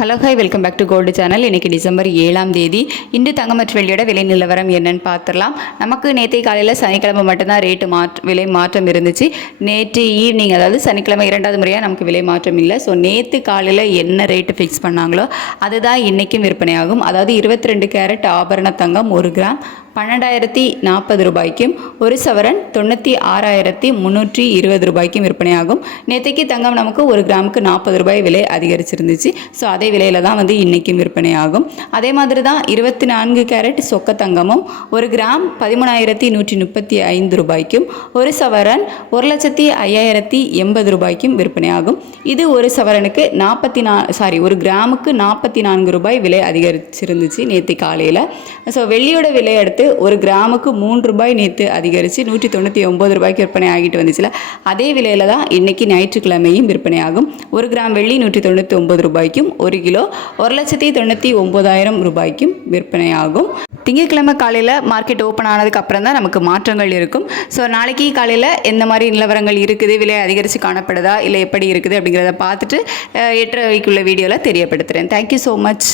Hello hi welcome back to gold channel. இன்றைக்கி December 7ஆம் தேதி. இன்று தங்கம் மற்றும் வெள்ளியோட விலை நிலவரம் என்னன்னு பார்த்துடலாம். நமக்கு நேற்று காலையில் சனிக்கிழமை மட்டும்தான் விலை மாற்றம் இருந்துச்சு. நேற்று ஈவினிங், அதாவது சனிக்கிழமை 2வது முறையாக நமக்கு விலை மாற்றம் இல்லை. ஸோ நேற்று காலையில் என்ன ரேட்டு ஃபிக்ஸ் பண்ணாங்களோ அதுதான் இன்றைக்கும் விற்பனையாகும். அதாவது 22 கேரட் ஆபரண தங்கம் 1 கிராம் 12,040 ரூபாய்க்கும், ஒரு சவரன் 96,320 ரூபாய்க்கும் விற்பனையாகும். நேற்றைக்கு தங்கம் நமக்கு 1 கிராமுக்கு 40 ரூபாய் விலை அதிகரிச்சிருந்துச்சு. ஸோ அதே விலையில் தான் இன்றைக்கும் விற்பனையாகும். அதே மாதிரி தான் 24 கேரட் சொக்க தங்கமும் 1 கிராம் 13,135 ரூபாய்க்கும், ஒரு சவரன் 1,05,080 ரூபாய்க்கும் விற்பனையாகும். இது ஒரு சவரனுக்கு 1 கிராமுக்கு 44 ரூபாய் விலை அதிகரிச்சிருந்துச்சு நேற்று காலையில். ஸோ வெள்ளியோட விலை அடுத்து 1 கிராமுக்கு 3 ரூபாய் நேற்று அதிகரித்து 199 ரூபாய்க்கு விற்பனை ஆகிட்டு வந்துச்சுல, அதே விலையில் தான் இன்றைக்கி ஞாயிற்றுக்கிழமையும் விற்பனையாகும். 1 கிராம் வெள்ளி 199 ரூபாய்க்கும், 1 கிலோ 1,99,000 ரூபாய்க்கும் விற்பனையாகும். திங்கட்கிழமை காலையில் மார்க்கெட் ஓப்பன் ஆனதுக்கு அப்புறம் தான் நமக்கு மாற்றங்கள் இருக்கும். ஸோ நாளைக்கு காலையில் எந்த மாதிரி நிலவரங்கள் இருக்குது, விலை அதிகரித்து காணப்படுதா இல்லை எப்படி இருக்குது அப்படிங்கிறத பார்த்துட்டு 8:30 வீடியோவில் தெரியப்படுத்துகிறேன். Thank you so much.